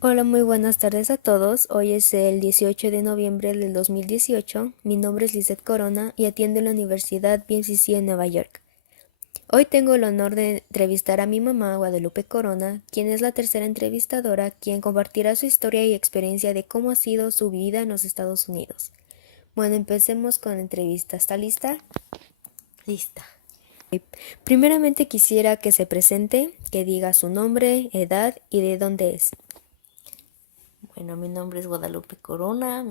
Hola, muy buenas tardes a todos. Hoy es el 18 de noviembre del 2018. Mi nombre es Lizeth Corona y atiendo en la Universidad BMCC en Nueva York. Hoy tengo el honor de entrevistar a mi mamá, Guadalupe Corona, quien es la tercera entrevistadora, quien compartirá su historia y experiencia de cómo ha sido su vida en los Estados Unidos. Bueno, empecemos con la entrevista. ¿Está lista? Lista. Primeramente quisiera que se presente, que diga su nombre, edad y de dónde es. Bueno, mi nombre es Guadalupe Corona,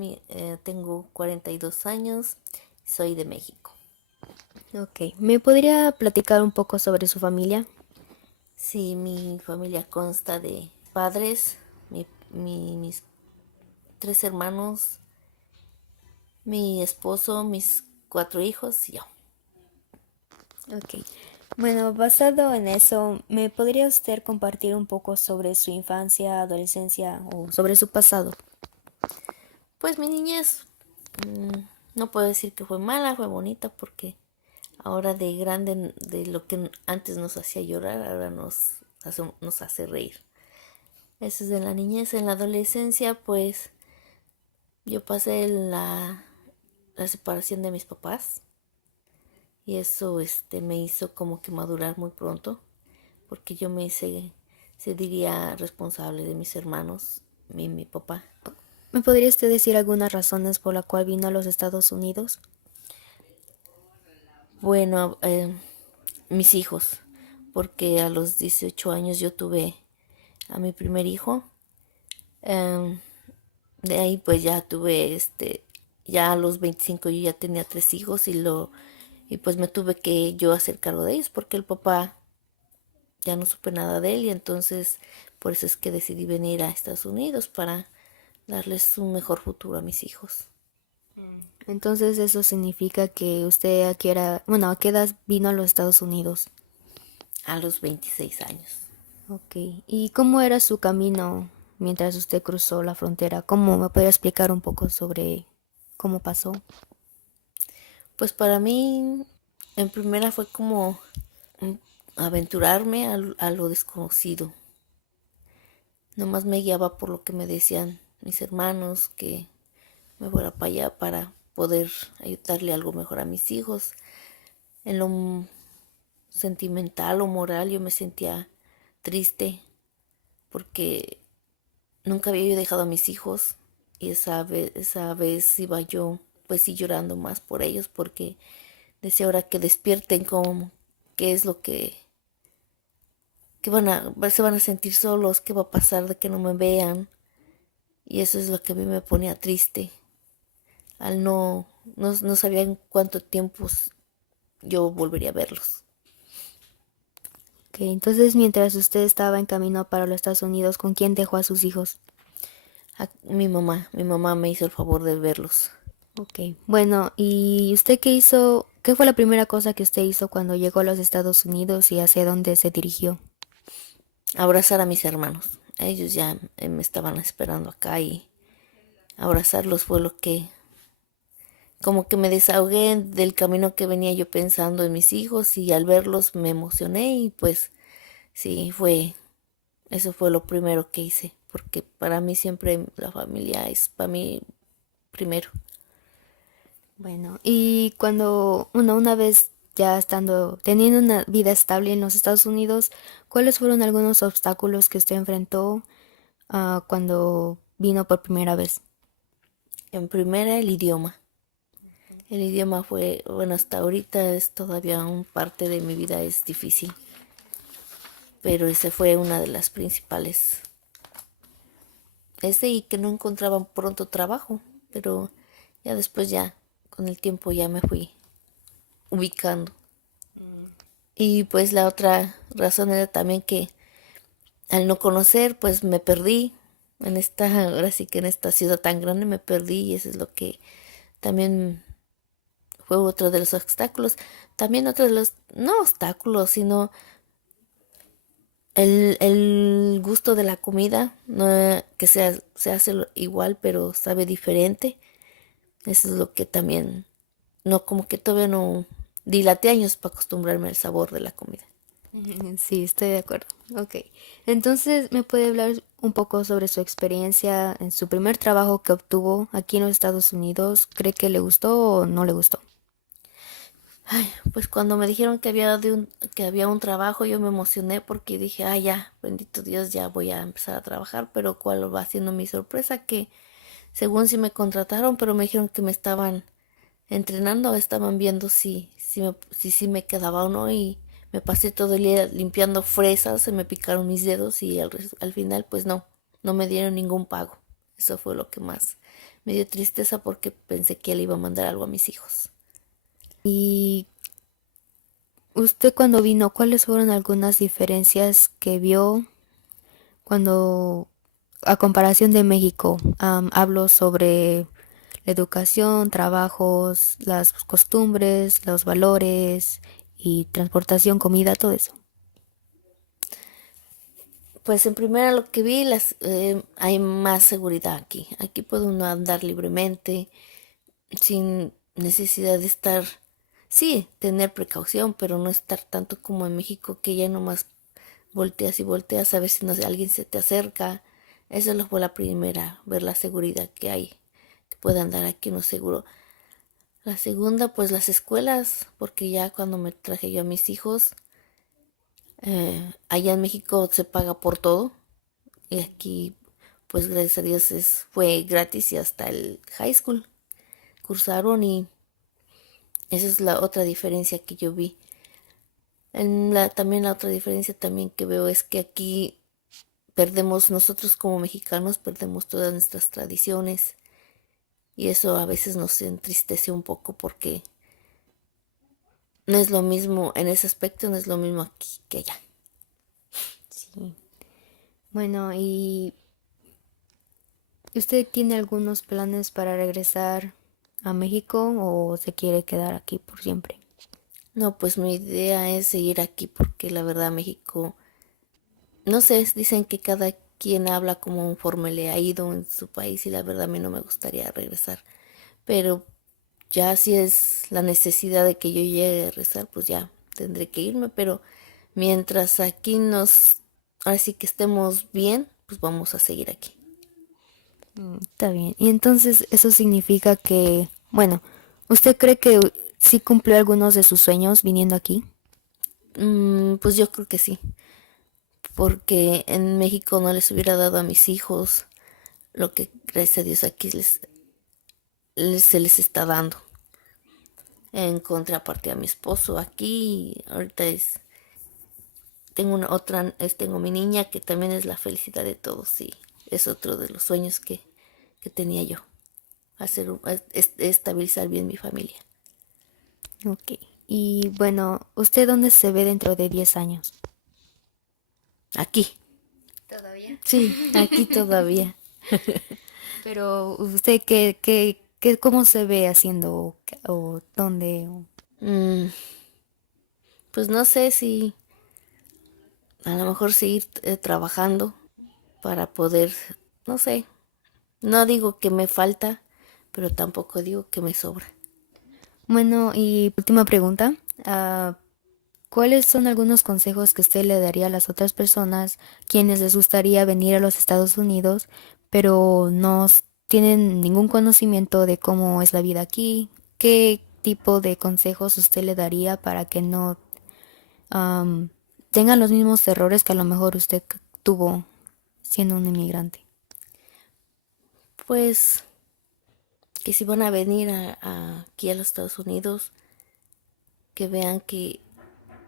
tengo 42 años, soy de México. Ok, ¿me podría platicar un poco sobre su familia? Sí, mi familia consta de padres, mis tres hermanos, mi esposo, mis cuatro hijos y yo. Ok. Bueno, basado en eso, ¿me podría usted compartir un poco sobre su infancia, adolescencia o sobre su pasado? Pues mi niñez, no puedo decir que fue mala, fue bonita porque ahora de grande, de lo que antes nos hacía llorar, ahora nos hace reír. Eso es de la niñez. En la adolescencia, pues yo pasé la separación de mis papás y eso me hizo como que madurar muy pronto porque yo me hice, se diría, responsable de mis hermanos, mi papá. ¿Me podría usted decir algunas razones por la cual vino a los Estados Unidos? Bueno, mis hijos, porque a los 18 años yo tuve a mi primer hijo. em, de ahí pues ya tuve ya a los 25 yo ya tenía tres hijos y pues me tuve que yo hacer cargo de ellos porque el papá ya no supe nada de él y entonces por eso es que decidí venir a Estados Unidos para darles un mejor futuro a mis hijos. Entonces eso significa que usted quiera, bueno, ¿a qué edad vino a los Estados Unidos? A los 26 años. Ok. ¿Y cómo era su camino mientras usted cruzó la frontera? ¿Cómo me podría explicar un poco sobre cómo pasó? Pues para mí en primera fue como mm, aventurarme a lo desconocido. Nomás me guiaba por lo que me decían mis hermanos, que me fuera para allá para poder ayudarle algo mejor a mis hijos. En lo sentimental o moral yo me sentía triste porque nunca había yo dejado a mis hijos y esa vez iba yo pues sí llorando más por ellos porque decía ahora que despierten como qué es lo que se van a sentir solos, qué va a pasar de que no me vean y eso es lo que a mí me ponía triste al no sabía en cuánto tiempo yo volvería a verlos. Ok, entonces mientras usted estaba en camino para los Estados Unidos, ¿con quién dejó a sus hijos? Mi mamá me hizo el favor de verlos. Ok, bueno, ¿y usted qué hizo? ¿Qué fue la primera cosa que usted hizo cuando llegó a los Estados Unidos y hacia dónde se dirigió? Abrazar a mis hermanos. Ellos ya me estaban esperando acá y abrazarlos fue lo que como que me desahogué del camino que venía yo pensando en mis hijos y al verlos me emocioné y pues sí, eso fue lo primero que hice, porque para mí siempre la familia es para mí primero. Bueno, y cuando una vez ya estando, teniendo una vida estable en los Estados Unidos, ¿cuáles fueron algunos obstáculos que usted enfrentó cuando vino por primera vez? En primera el idioma. El idioma fue, bueno, hasta ahorita es todavía un parte de mi vida es difícil, pero ese fue una de las principales. Ese y que no encontraban pronto trabajo, pero ya después ya, con el tiempo ya me fui ubicando. Y pues la otra razón era también que al no conocer, pues me perdí ahora sí que en esta ciudad tan grande me perdí y eso es lo que también fue otro de los obstáculos. También otro de los, no obstáculos, sino el gusto de la comida, no que se hace igual, pero sabe diferente. Eso es lo que también, no, como que todavía no dilaté años para acostumbrarme al sabor de la comida. Sí, estoy de acuerdo. Ok, entonces, ¿me puede hablar un poco sobre su experiencia en su primer trabajo que obtuvo aquí en los Estados Unidos? ¿Cree que le gustó o no le gustó? Ay, pues cuando me dijeron que había un trabajo, yo me emocioné porque dije, ah, ya, bendito Dios, ya voy a empezar a trabajar, pero cuál va siendo mi sorpresa que según sí me contrataron, pero me dijeron que me estaban entrenando, estaban viendo si me quedaba o no y me pasé todo el día limpiando fresas, se me picaron mis dedos y al final pues no me dieron ningún pago. Eso fue lo que más me dio tristeza porque pensé que le iba a mandar algo a mis hijos. Y usted cuando vino, ¿cuáles fueron algunas diferencias que vio cuando, a comparación de México, hablo sobre la educación, trabajos, las costumbres, los valores y transportación, comida, todo eso? Pues en primera lo que vi, hay más seguridad aquí. Aquí puede uno andar libremente, sin necesidad de estar, sí, tener precaución, pero no estar tanto como en México, que ya nomás volteas y volteas a ver si no, alguien se te acerca. Eso fue la primera, ver la seguridad que hay, que puede andar aquí uno seguro. La segunda, pues las escuelas, porque ya cuando me traje yo a mis hijos, allá en México se paga por todo y aquí, pues gracias a Dios fue gratis y hasta el high school cursaron y esa es la otra diferencia que yo vi. También la otra diferencia también que veo es que aquí perdemos, nosotros como mexicanos perdemos todas nuestras tradiciones y eso a veces nos entristece un poco porque no es lo mismo, en ese aspecto no es lo mismo aquí que allá. Sí. Bueno, ¿y usted tiene algunos planes para regresar a México o se quiere quedar aquí por siempre? No, pues mi idea es seguir aquí porque la verdad México, no sé, dicen que cada quien habla como conforme le ha ido en su país y la verdad a mí no me gustaría regresar. Pero ya si es la necesidad de que yo llegue a regresar, pues ya tendré que irme, pero mientras ahora sí que estemos bien, pues vamos a seguir aquí. Está bien. Y entonces eso significa que, bueno, ¿usted cree que sí cumplió algunos de sus sueños viniendo aquí? Pues yo creo que sí, porque en México no les hubiera dado a mis hijos lo que gracias a Dios aquí se les está dando. En contraparte a mi esposo aquí, ahorita tengo mi niña que también es la felicidad de todos y es otro de los sueños que tenía yo, estabilizar bien mi familia. Ok. Y bueno, ¿usted dónde se ve dentro de 10 años? Aquí, ¿Todavía? sí, aquí todavía. Pero usted, cómo se ve haciendo o dónde? Mm, pues no sé si a lo mejor seguir trabajando para poder, no sé, no digo que me falta, pero tampoco digo que me sobra. Bueno, y última pregunta. ¿Cuáles son algunos consejos que usted le daría a las otras personas quienes les gustaría venir a los Estados Unidos, pero no tienen ningún conocimiento de cómo es la vida aquí? ¿Qué tipo de consejos usted le daría para que no am, tengan los mismos errores que a lo mejor usted tuvo siendo un inmigrante? Pues que si van a venir aquí a los Estados Unidos, que vean que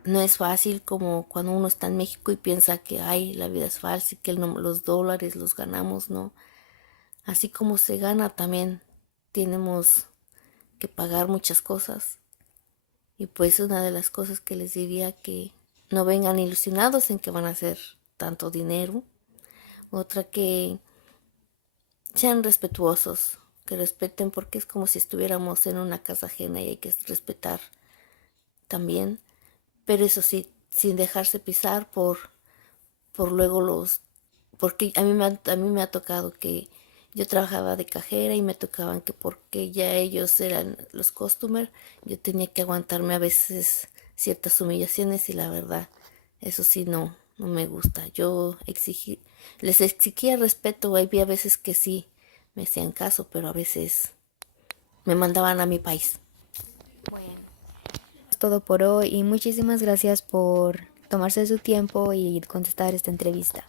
no es fácil como cuando uno está en México y piensa que ay, la vida es fácil, que los dólares los ganamos, ¿no? Así como se gana, también tenemos que pagar muchas cosas. Y pues una de las cosas que les diría que no vengan ilusionados en que van a hacer tanto dinero. Otra que sean respetuosos, que respeten porque es como si estuviéramos en una casa ajena y hay que respetar también. Pero eso sí, sin dejarse pisar por luego porque a mí me ha tocado que yo trabajaba de cajera y me tocaban que porque ya ellos eran los customers, yo tenía que aguantarme a veces ciertas humillaciones y la verdad, eso sí no me gusta. Les exigía respeto, había veces que sí me hacían caso, pero a veces me mandaban a mi país. Es todo por hoy y muchísimas gracias por tomarse su tiempo y contestar esta entrevista.